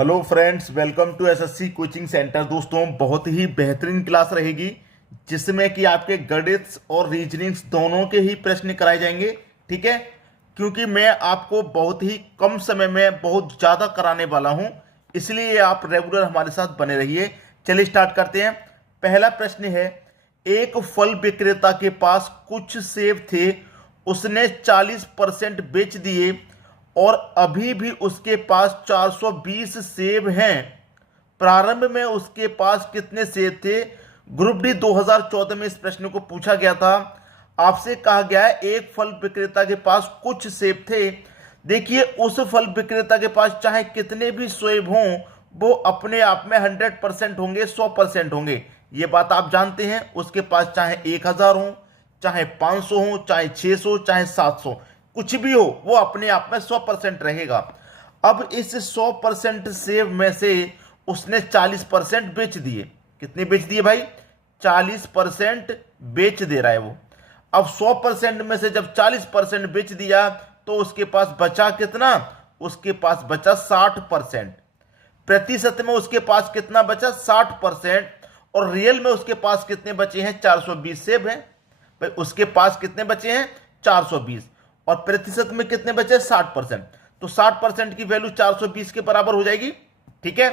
Hello friends, welcome to SSC coaching centre. दोस्तों, बहुत ही बेहतरीन क्लास रहेगी जिसमें कि आपके गणित और रीजनिंग्स दोनों के ही प्रश्न कराए जाएंगे। ठीक है, क्योंकि मैं आपको बहुत ही कम समय में बहुत ज़्यादा कराने वाला हूं, इसलिए आप रेगुलर हमारे साथ बने रहिए। चलिए स्टार्ट करते हैं। पहला प्रश्न है, एक फल विक्रेता के पास कुछ सेब थे, उसने 40% बेच दिए और अभी भी उसके पास 420 सेब हैं। प्रारंभ में उसके पास कितने सेब थे? ग्रुप डी 2014 में इस प्रश्न को पूछा गया था। आपसे कहा गया है एक फल विक्रेता के पास कुछ सेब थे। देखिए, उस फल विक्रेता के पास चाहे कितने भी सेब हों, वो अपने आप में 100% होंगे, 100% होंगे। ये बात आप जानते हैं। उसके पास चाहे 1000 हो, चाहे 500 हो, चाहे 600, चाहे 700, कुछ भी हो, वो अपने आप में 100% रहेगा। अब इस 100% सेब में से उसने 40% बेच दिए। कितने बेच दिए भाई? 40% बेच दे रहा है वो। अब 100% में से जब 40% बेच दिया तो उसके पास बचा कितना? उसके पास बचा 60%। प्रतिशत में उसके पास कितना बचा? 60%। और रियल में उसके पास कितने बचे हैं? 420 सेब हैं। भाई, उसके पास कितने बचे हैं? 420। और प्रतिशत में कितने बचे? 60%। तो 60% की वैल्यू 420 के बराबर हो जाएगी। ठीक है,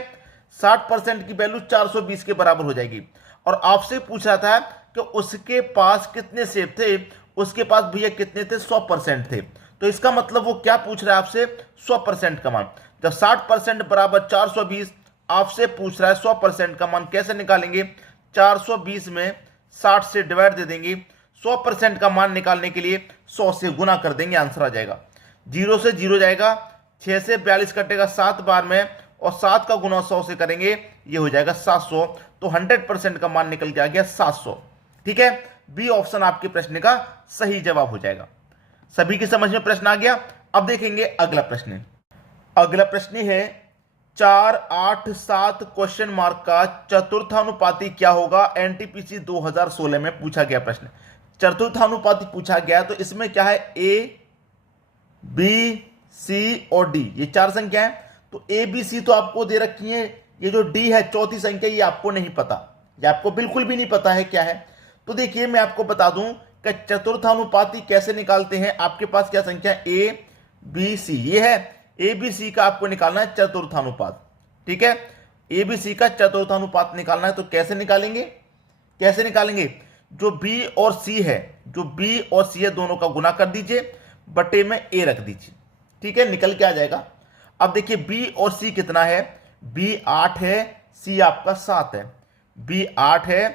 60% की वैल्यू 420 के बराबर हो जाएगी। और आपसे पूछा था कि उसके पास कितने सेब थे। उसके पास भैया कितने थे? 100% थे। तो इसका मतलब वो क्या पूछ रहा है आपसे? 100% का मान। जब 60% बराबर 420, आपसे पूछ रहा है 100% का मान कैसे निकालेंगे? 420 में 60 से डिवाइड दे देंगे। 100% का मान निकालने के लिए 100 से गुना कर देंगे, आंसर आ जाएगा। 0 से 0 जाएगा, 6 से 42 कटेगा 7 बार में, और 7 का गुना 100 से करेंगे, ये हो जाएगा 700। तो 100% का मान निकल के आ गया 700। ठीक है, बी ऑप्शन आपके प्रश्न का सही जवाब हो जाएगा। सभी की समझ में प्रश्न आ गया। अब देखेंगे अगला प्रश्न। अगला प्रश्न है 4, 8, 7 क्वेश्चन मार्क का चतुर्थानुपाती क्या होगा? एनटीपीसी 2016 में पूछा गया प्रश्न। चतुर्थानुपाती पूछा गया, तो इसमें क्या है? ए, बी, सी और डी, ये 4 संख्या है। तो ए बी सी तो आपको दे रखी है। ये जो डी है, चौथी संख्या, ये आपको नहीं पता, ये आपको बिल्कुल भी नहीं पता है क्या है। तो देखिए, मैं आपको बता दूं कि चतुर्थानुपाती कैसे निकालते हैं। आपके पास क्या संख्या है? ए बी सी, ये है। ए बी सी का आपको निकालना है चतुर्थानुपात। ठीक है, ए बी सी का चतुर्थानुपात निकालना है। तो कैसे निकालेंगे? कैसे निकालेंगे? जो बी और सी है, जो बी और सी है, दोनों का गुना कर दीजिए, बटे में ए रख दीजिए। ठीक है, निकल के आ जाएगा। अब देखिए, बी और सी कितना है? बी 8 है, सी आपका 7 है। बी 8 है,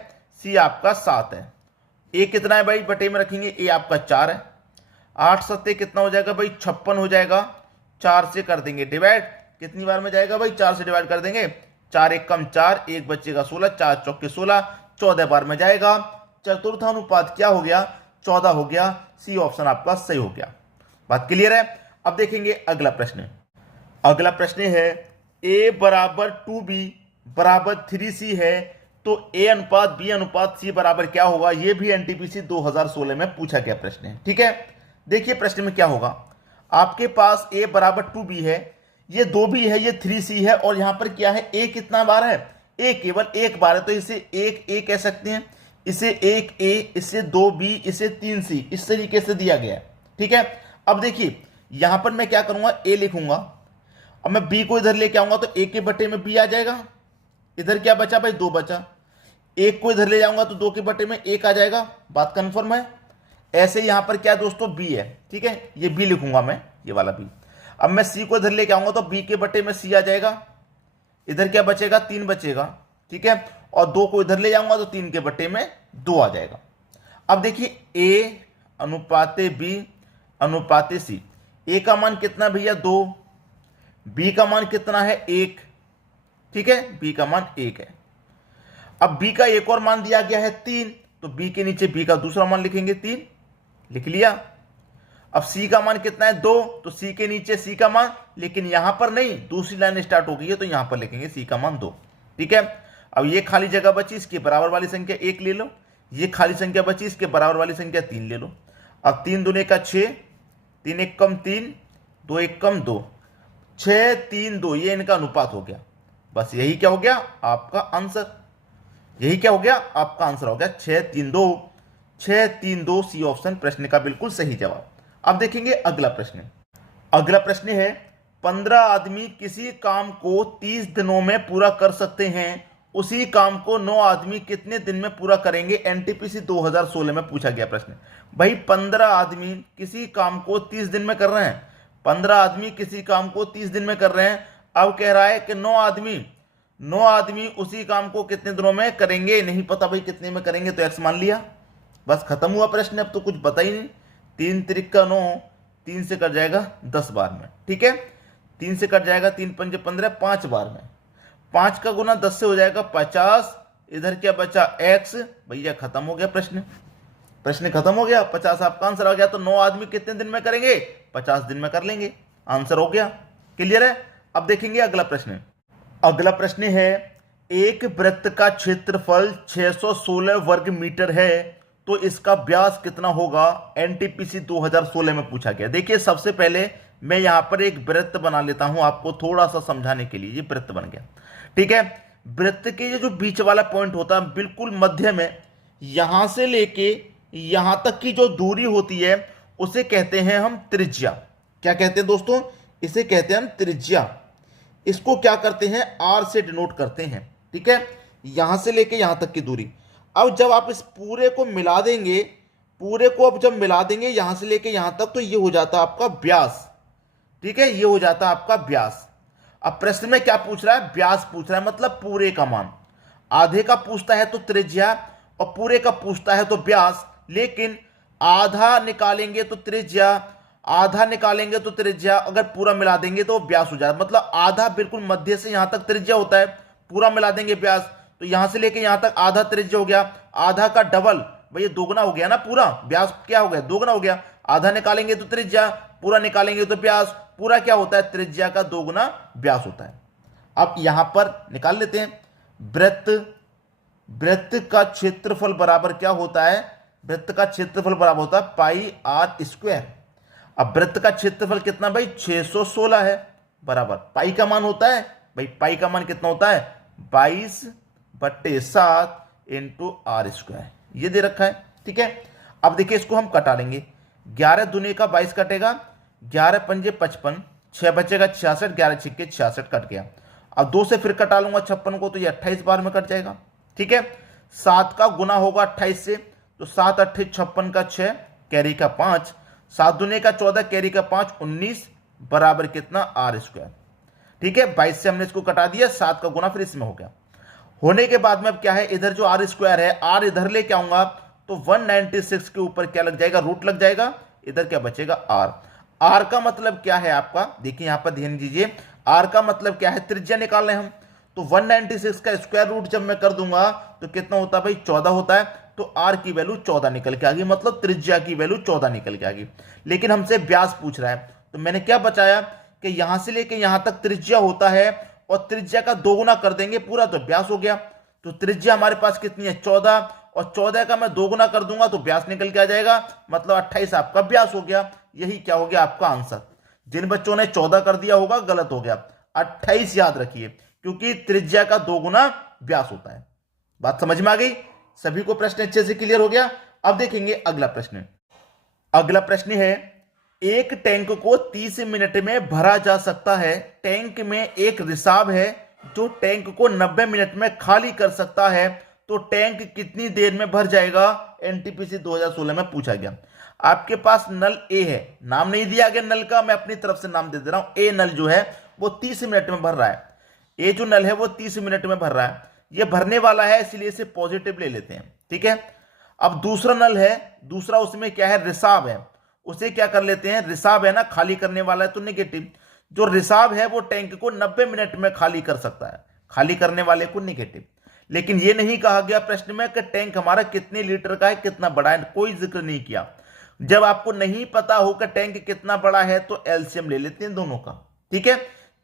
सी आपका 7 है। ए कितना है भाई? बटे में रखेंगे, ए आपका 4 है। 8 सत्ते कितना हो जाएगा भाई? 56 हो जाएगा। 4 से कर देंगे डिवाइड, कितनी बार में जाएगा भाई? 4 से डिवाइड कर देंगे, 4 एक कम 4, एक बचेगा 16, 4 चौके 16, 14 बार में जाएगा। चतुर्थानुपात क्या हो गया? 14 हो गया। सी ऑप्शन आपका सही हो गया। बात क्लियर है? अब देखेंगे अगला प्रश्न। अगला प्रश्न है, ए बराबर 2b बराबर 3c है, तो ए अनुपात बी अनुपात सी बराबर क्या होगा? यह भी एनटीपीसी 2016 में पूछा गया प्रश्न है। ठीक है, देखिए प्रश्न में क्या होगा। आपके पास ए बराबर 2b है, ये 2b है, ये 3c है, और यहां पर क्या है? ए कितना बार है? ए केवल एक बार है, तो इसे एक ए कह सकते हैं, इसे एक ए, इसे 2b, इसे 3c, इस तरीके से दिया गया है। ठीक है, अब देखिए, यहां पर मैं क्या करूंगा? ए लिखूंगा। अब मैं बी को इधर लेके आऊंगा तो ए के बटे में बी आ जाएगा। इधर क्या बचा भाई? 2 बचा। एक को इधर ले जाऊंगा तो 2 के बटे में 1 आ जाएगा। बात कंफर्म है? ऐसे यहां पर क्या दोस्तों? बी है। ठीक है, ये बी लिखूंगा मैं, ये वाला बी। अब मैं सी को इधर लेके आऊंगा तो बी के बटे में सी आ जाएगा। इधर क्या बचेगा? 3 बचेगा। ठीक है, और 2 को इधर ले जाऊंगा तो 3 के बटे में 2 आ जाएगा। अब देखिए, ए अनुपाते बी अनुपाते सी, ए का मान कितना भैया? 2। बी का मान कितना है? 1। ठीक है, बी का मान 1 है। अब बी का एक और मान दिया गया है 3, तो बी के नीचे बी का दूसरा मान लिखेंगे, 3 लिख लिया। अब सी का मान कितना है? 2, तो सी के नीचे सी का मान, लेकिन यहां पर नहीं, दूसरी लाइन स्टार्ट हो गई है तो यहां पर लिखेंगे सी का मान 2। ठीक है, अब ये खाली जगह बची, इसके बराबर वाली संख्या 1 ले लो। ये खाली संख्या बची, इसके बराबर वाली संख्या 3 ले लो। अब 3 दूने का 6, 3 एक कम 3, 2 एक कम 2, 6:3:2 ये इनका अनुपात हो गया। बस यही क्या हो गया आपका आंसर, यही क्या हो गया आपका आंसर हो गया 6:3:2। 6:3:2 सी ऑप्शन प्रश्न का बिल्कुल सही जवाब। अब देखेंगे अगला प्रश्न। अगला प्रश्न है 15 आदमी किसी काम को 30 दिनों में पूरा कर सकते हैं, उसी काम को 9 आदमी कितने दिन में पूरा करेंगे? एनटीपीसी 2016 में पूछा गया प्रश्न। भाई 15 आदमी किसी काम को 30 दिन में कर रहे हैं, 15 आदमी किसी काम को 30 दिन में कर रहे हैं। अब कह रहा है कि 9 आदमी उसी काम को कितने दिनों में करेंगे? नहीं पता भाई कितने में करेंगे, तो एक्स मान लिया, बस खत्म हुआ प्रश्न। अब तो कुछ पता ही नहीं। 3 त्रिक का 9, 3 से कट जाएगा 10 बार में, ठीक है, 3 से कट जाएगा, 3 पंजे 15, 5 बार में। 5 का गुना 10 से हो जाएगा 50, इधर क्या बचा x। भैया खत्म हो गया प्रश्न, प्रश्न खत्म हो गया, 50 आपका आंसर आ गया। तो 9 आदमी कितने दिन में करेंगे? 50 दिन में कर लेंगे, आंसर हो गया। क्लियर है? अब देखेंगे अगला प्रश्न। अगला प्रश्न है एक वृत्त का क्षेत्रफल 616 वर्ग मीटर है, तो इसका व्यास कितना होगा? एनटीपीसी 2016 में पूछा गया। देखिए सबसे पहले मैं यहां पर एक वृत्त बना लेता हूं आपको थोड़ा सा समझाने के लिए। ये वृत्त बन गया, ठीक है। वृत्त के ये जो बीच वाला पॉइंट होता है बिल्कुल मध्य में, यहां से लेके यहां तक की जो दूरी होती है उसे कहते हैं हम त्रिज्या। क्या कहते हैं दोस्तों? इसे कहते हैं हम त्रिज्या। इसको क्या करते हैं? आर से डिनोट करते हैं, ठीक है, यहां से लेके यहां तक की दूरी। अब जब आप इस पूरे को मिला देंगे, पूरे को अब जब मिला देंगे यहां से लेके यहां तक, तो ये हो जाता है आपका व्यास, ठीक है, ये हो जाता है आपका व्यास। अब प्रश्न में क्या पूछ रहा है? व्यास पूछ रहा है, मतलब पूरे का मान। आधे का पूछता है तो त्रिज्या और पूरे का पूछता है तो व्यास। लेकिन आधा निकालेंगे तो त्रिज्या, आधा निकालेंगे तो त्रिज्या, अगर पूरा मिला देंगे तो व्यास हो जाएगा। मतलब आधा बिल्कुल मध्य से यहां तक त्रिज्या होता है, पूरा मिला देंगे व्यास, तो यहां से लेके यहां तक आधा त्रिज्या हो गया। आधा का डबल, भाई ये दोगुना हो गया ना, पूरा व्यास क्या हो गया? दोगुना हो गया। आधा निकालेंगे तो त्रिज्या, पूरा निकालेंगे तो व्यास। पूरा क्या होता है? त्रिज्या का दोगुना व्यास होता है। अब यहां पर निकाल लेते हैं। वृत्त का क्षेत्रफल बराबर क्या होता है? वृत्त का क्षेत्रफल बराबर होता है पाई आर स्क्वायर। अब वृत्त का क्षेत्रफल कितना भाई? 616 है, बराबर पाई का मान होता है, भाई पाई का मान कितना होता है? 22/7 इंटू आर स्क्वायर, ये दे रखा है, ठीक है। अब देखिए इसको हम कटा लेंगे। 11 दूनी का 22 कटेगा, 11 पंजे 55, 6 बचेगा 66, 11 छिक्के 66 कट गया। अब 2 से फिर कटा लूंगा 56 को, तो ये 28 बार में कट जाएगा, ठीक है। 7 का गुना होगा 28 से, तो 7 8 56 का 6, कैरी का 5, 7 दूनी का 14, कैरी का 5, 19 बराबर कितना? आर स्क्वायर, ठीक है। 22 से हमने इसको कटा दिया, 7 का गुना फिर इसमें हो गया। होने के बाद में अब क्या है? इधर जो आर स्क्वायर है, आर इधर लेके आऊंगा तो 196 के ऊपर क्या लग जाएगा? रूट लग जाएगा। इधर क्या बचेगा? आर। आर का मतलब क्या है आपका? देखिए यहां पर ध्यान दीजिए, आर का मतलब क्या है? त्रिज्या निकाल रहे हैं हम, तो 196 का स्क्वायर रूट जब मैं कर दूंगा तो कितना होता है भाई? 14 होता है। तो आर की वैल्यू 14 निकल के आ गई, मतलब त्रिज्या की वैल्यू 14 निकल के आ गई। लेकिन हमसे व्यास पूछ रहा है, तो मैंने क्या बचाया कि यहां से लेके यहां तक त्रिज्या होता है और त्रिज्या का दोगुना कर देंगे पूरा, तो व्यास हो गया। तो त्रिज्या हमारे पास कितनी है? 14, और 14 का मैं दोगुना कर दूंगा तो व्यास निकल के आ जाएगा, मतलब 28 आपका व्यास हो गया। यही क्या हो गया आपका आंसर। जिन बच्चों ने 14 कर दिया होगा गलत हो गया, 28 याद रखिए, क्योंकि त्रिज्या का दोगुना व्यास होता है। बात समझ में आ गई? सभी को प्रश्न अच्छे से क्लियर हो गया? अब देखेंगे अगला प्रश्न। अगला प्रश्न है एक टैंक को 30 मिनट में भरा जा सकता है। टैंक में एक रिसाव है जो टैंक को 90 मिनट में खाली कर सकता है, तो टैंक कितनी देर में भर जाएगा? एनटीपीसी 2016 में पूछा गया। आपके पास नल ए है, नाम नहीं दिया गया नल का, मैं अपनी तरफ से नाम दे रहा हूं। ए नल जो है वो 30 मिनट में भर रहा है। ए जो नल है वो 30 मिनट में भर रहा है, ये भरने वाला है इसलिए इसे पॉजिटिव ले लेते हैं, ठीक है। अब दूसरा नल है, दूसरा उसमें क्या है? रिसाव है, उसे क्या कर लेते हैं? रिसाव है ना, खाली करने वाला है, तो नेगेटिव। जो रिसाव है वो टैंक को 90 मिनट में खाली कर सकता है, खाली करने वाले को नेगेटिव। लेकिन ये नहीं कहा गया प्रश्न में कि टैंक हमारा कितने लीटर का है, कितना बड़ा है, कोई जिक्र नहीं किया। जब आपको नहीं पता हो कि टैंक कितना बड़ा है तो एलसीएम ले लेते हैं दोनों का, ठीक है।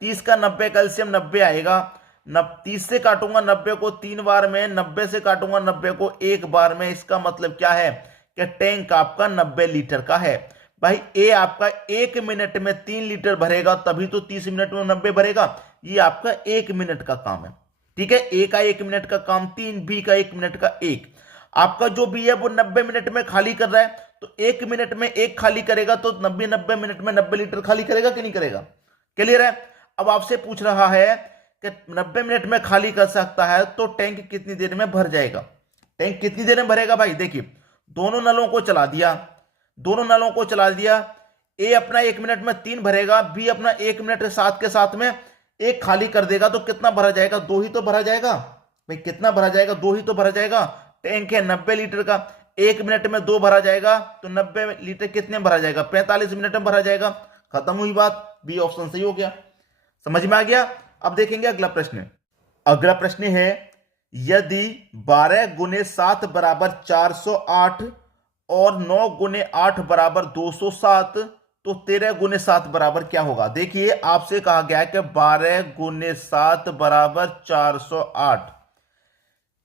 30 का 90 का एलसीएम 90 आएगा। 30 से काटूंगा 90 को 3 बार में, 90 से काटूंगा 90 को 1 बार में। इसका मतलब क्या है कि टैंक आपका 90 लीटर का है। भाई ए आपका 1 मिनट में 3 लीटर भरेगा, तभी तो 30 मिनट में 90 भरेगा। ये आपका 1 मिनट का काम है, ठीक है। ए का 1 मिनट का काम 3, बी का 1 मिनट का 1। आपका जो बी है वो 90 मिनट में खाली कर रहा है, तो 1 मिनट में 1 खाली करेगा तो 90 मिनट में 90 लीटर खाली करेगा कि नहीं करेगा? क्लियर है? अब आपसे पूछ रहा है कि 90 मिनट में खाली कर सकता है तो टैंक कितनी देर में भर जाएगा? टैंक कितनी देर में भरेगा भाई? देखिए, दोनों नलों को चला दिया, दोनों नलों को चला दिया। ए अपना 1 मिनट में 3 भरेगा, बी अपना 1 मिनट के साथ में 1 खाली कर देगा, तो कितना भरा जाएगा? 2 ही तो भरा जाएगा भाई। कितना भरा जाएगा? 2 ही तो भरा जाएगा। टैंक है 90 लीटर का, 1 मिनट में 2 भरा जाएगा, तो 90 लीटर कितने भरा जाएगा? 45 मिनट में भरा जाएगा। खत्म हुई बात। बी ऑप्शन सही हो गया। समझ में आ गया? अब देखेंगे अगला प्रश्न। अगला प्रश्न है, यदि 12 गुने 7 बराबर 408 और 9 गुने 8 बराबर 207, तो 13 गुने 7 बराबर क्या होगा? देखिए, आपसे कहा गया है कि 12 गुने 7 बराबर 408।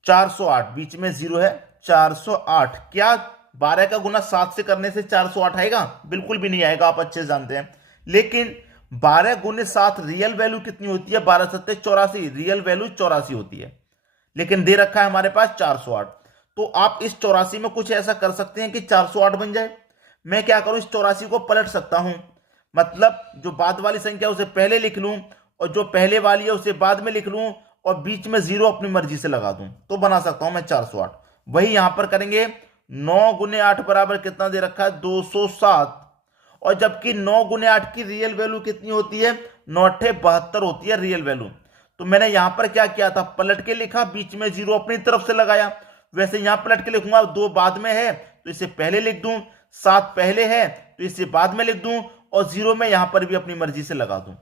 408 बीच में 0 है। 408 क्या 12 का गुना 7 से करने से 408 आएगा? बिल्कुल भी नहीं आएगा, आप अच्छे से जानते हैं। लेकिन 12 गुने 7 रियल वैल्यू कितनी होती है? 12 सत्ते 84, रियल वैल्यू 84 होती है। लेकिन दे रखा है हमारे पास 408, तो आप इस 84 में कुछ ऐसा कर सकते हैं कि 408 बन जाए। मैं क्या करूं, इस 84 को पलट सकता हूं, मतलब जो बाद वाली संख्या उसे पहले लिख लूं और जो पहले वाली है उसे बाद में लिख लूं और बीच में 0 अपनी मर्जी से लगा दूं, तो बना सकता हूं मैं 408। वही यहां पर करेंगे। 9 गुने 8 बराबर कितना दे रखा है? 207। और जबकि 9 गुने 8 की रियल वैल्यू कितनी होती है? 9 8 72 होती है रियल वैल्यू। तो मैंने यहां पर क्या किया था? पलट के लिखा, बीच में 0 अपनी तरफ से लगाया। वैसे यहां पलट के लिखूंगा, 2 बाद में है तो इसे पहले लिख दूं, 7 पहले है तो इसे बाद में लिख दूं, और 0 में यहां पर भी अपनी मर्जी से लगा दूं,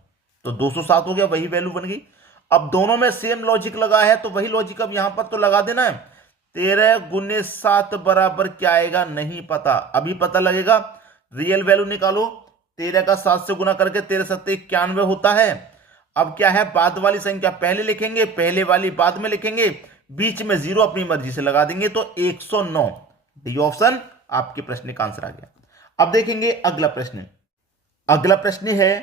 तो 207 हो गया, वही वैल्यू बन गई। अब दोनों में सेम लॉजिक लगा है, तो वही लॉजिक अब यहां पर तो लगा देना है। 13 गुने 7 बराबर क्या आएगा? नहीं पता, अभी पता लगेगा। रियल वैल्यू निकालो। 13 का 7 से गुना करके 13 सत्ते 91 होता है। अब क्या है? बाद वाली संख्या पहले लिखेंगे, पहले वाली बाद में लिखेंगे, बीच में 0 अपनी मर्जी से लगा देंगे, तो 109। डी ऑप्शन आपके प्रश्न का आंसर आ गया। अब देखेंगे अगला प्रश्न। अगला प्रश्न है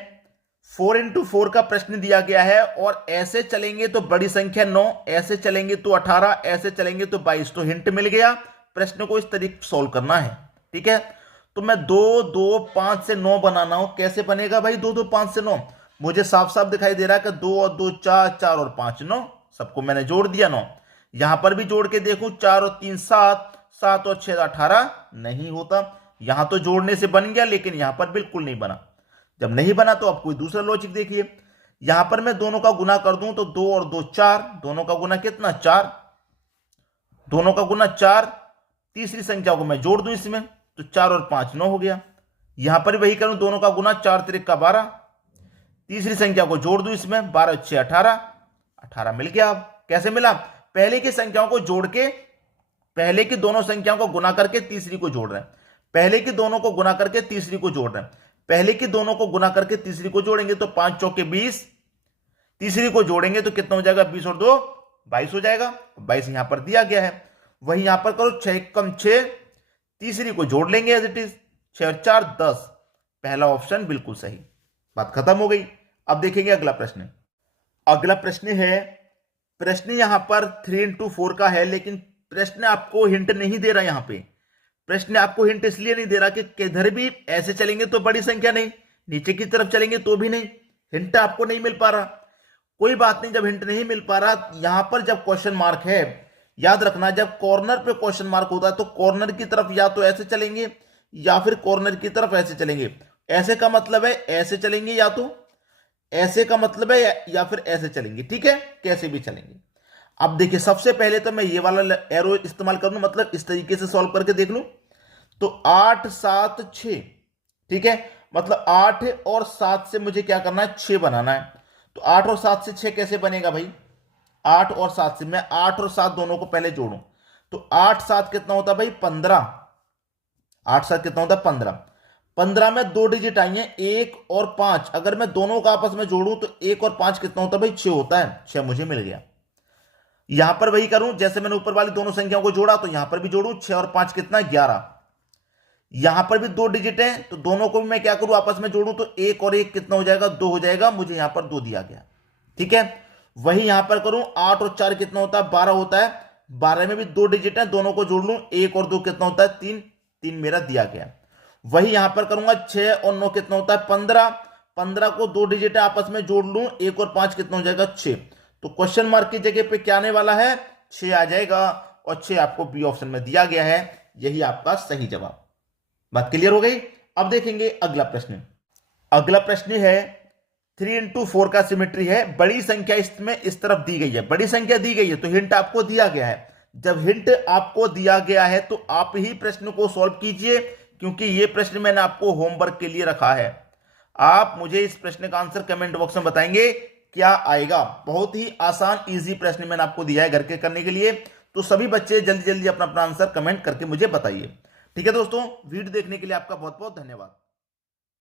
4 into 4 का प्रश्न दिया गया है, और ऐसे चलेंगे तो बड़ी संख्या 9, ऐसे चलेंगे तो 18, ऐसे चलेंगे तो 22। तो हिंट मिल गया। प्रश्न को इस तरीके सोल्व करना है, ठीक है। तो मैं 2 2 5 से 9 बनाना हूं। कैसे बनेगा भाई 2 2 5 से 9? मुझे साफ साफ दिखाई दे रहा है कि 2 और 2 4, 4 और 5 9, सबको मैंने जोड़ दिया 9। यहां पर भी जोड़ के देखूं, 4 और 3 7, 7 और 6 18, नहीं होता। यहां तो जोड़ने से बन गया, लेकिन यहां पर बिल्कुल नहीं बना। जब नहीं बना तो अब कोई दूसरा लॉजिक देखिए। यहां पर मैं दोनों का गुना कर दूं तो 2 और 2 4, दोनों का गुना कितना? 4, दोनों का गुना 4। तीसरी संख्या को मैं जोड़ दूं इसमें, तो 4 और 5 9 हो गया। यहां पर वही करूं, दोनों का गुना 4 3 का 12। तीसरी संख्या को जोड़ दूं इसमें, 12 6 18, 18 मिल गया। अब कैसे मिला? पहले की संख्याओं को जोड़ के, पहले की दोनों संख्याओं को गुना करके तीसरी को जोड़ रहे हैं, पहले की दोनों को गुना करके तीसरी को जोड़ रहे हैं, पहले की दोनों को गुना करके तीसरी को जोड़ेंगे तो 5 चौके 20, तीसरी को जोड़ेंगे तो कितना हो जाएगा? 20 और 2 22 हो जाएगा। 22 यहां पर दिया गया है। वही यहां पर करो, 6 कम 6, तीसरी को जोड़ लेंगे एज इट इज, 6 और 4 10। पहला ऑप्शन बिल्कुल सही। बात खत्म हो गई। अब देखेंगे अगला प्रश्न। अगला प्रश्न है, प्रश्न यहां पर 3 into 4 का है, लेकिन प्रश्न आपको हिंट नहीं दे रहा। यहां पे प्रश्न आपको हिंट इसलिए नहीं दे रहा कि किधर भी ऐसे चलेंगे तो बड़ी संख्या नहीं, नीचे की तरफ चलेंगे तो भी नहीं। हिंट आपको नहीं मिल पा रहा। कोई बात नहीं, जब हिंट नहीं मिल पा रहा, यहां पर जब क्वेश्चन मार्क है, याद रखना, जब कॉर्नर पे क्वेश्चन मार्क होता है तो कॉर्नर की तरफ या तो ऐसे चलेंगे या फिर कॉर्नर की तरफ ऐसे चलेंगे। ऐसे का मतलब है ऐसे चलेंगे, या तो ऐसे का मतलब है या फिर ऐसे चलेंगे, ठीक है, कैसे भी चलेंगे। अब देखिए, सबसे पहले तो मैं ये वाला एरो इस्तेमाल कर लूं, मतलब इस तरीके से सॉल्व करके देख लूं, तो 8 7 6, ठीक है, मतलब 8 और 7 से मुझे क्या करना है? 6 बनाना है। तो 8 और 7 से 6 कैसे बनेगा भाई? 8 और 7 से मैं 8 और 7 दोनों को पहले जोड़ूं, तो 8 7 कितना होता है भाई? 15। 8 7 कितना होता है? 15। 15 में 2 डिजिट आई है, 1 और 5। अगर मैं दोनों का आपस में जोड़ूं तो 1 और 5 कितना होता है भाई? 6 होता है। 6 मुझे मिल गया। यहां पर वही करूं, जैसे मैंने ऊपर वाली दोनों संख्याओं को जोड़ा, तो यहां पर भी जोड़ूं, 6 और 5 कितना? 11। यहां पर भी 2 डिजिट है, तो दोनों को भी मैं क्या करूं, आपस में जोड़ूं, तो 1 और 1 कितना हो जाएगा, 2 हो जाएगा, मुझे यहां पर 2 दिया गया। ठीक है, वही यहां पर करूं, 8 और 4 कितना होता है, 12 होता है। 12 में भी 2 डिजिट है, दोनों को जोड़ लूं, 1 और 2 कितना होता है, 3, 3 मेरा दिया गया। वही यहां पर करूंगा, 6 और 9 कितना होता है, 15। 15 को 2 डिजिट है, आपस में जोड़ लूं, 1 और 5 कितना हो जाएगा, 6। तो क्वेश्चन मार्क की जगह पे क्या आने वाला है, 6 आ जाएगा, और 6 आपको बी ऑप्शन में दिया गया है, यही आपका सही जवाब। बात क्लियर हो गई। अब देखेंगे अगला प्रश्न। अगला प्रश्न है 3x4 का सिमेट्री है, बड़ी संख्या इसमें इस तरफ दी गई है, बड़ी संख्या दी गई है, तो हिंट आपको दिया गया है। जब हिंट आपको दिया गया है तो आप ही प्रश्न को सॉल्व कीजिए, क्योंकि यह प्रश्न मैंने आपको होमवर्क के लिए रखा है। आप मुझे इस प्रश्न का आंसर कमेंट बॉक्स में बताएंगे क्या आएगा। बहुत ही आसान इजी प्रश्न मैंने आपको दिया है घर के करने के लिए, तो सभी बच्चे जल्दी जल्दी अपना अपना आंसर कमेंट करके मुझे बताइए। ठीक है दोस्तों, वीडियो देखने के लिए आपका बहुत बहुत धन्यवाद।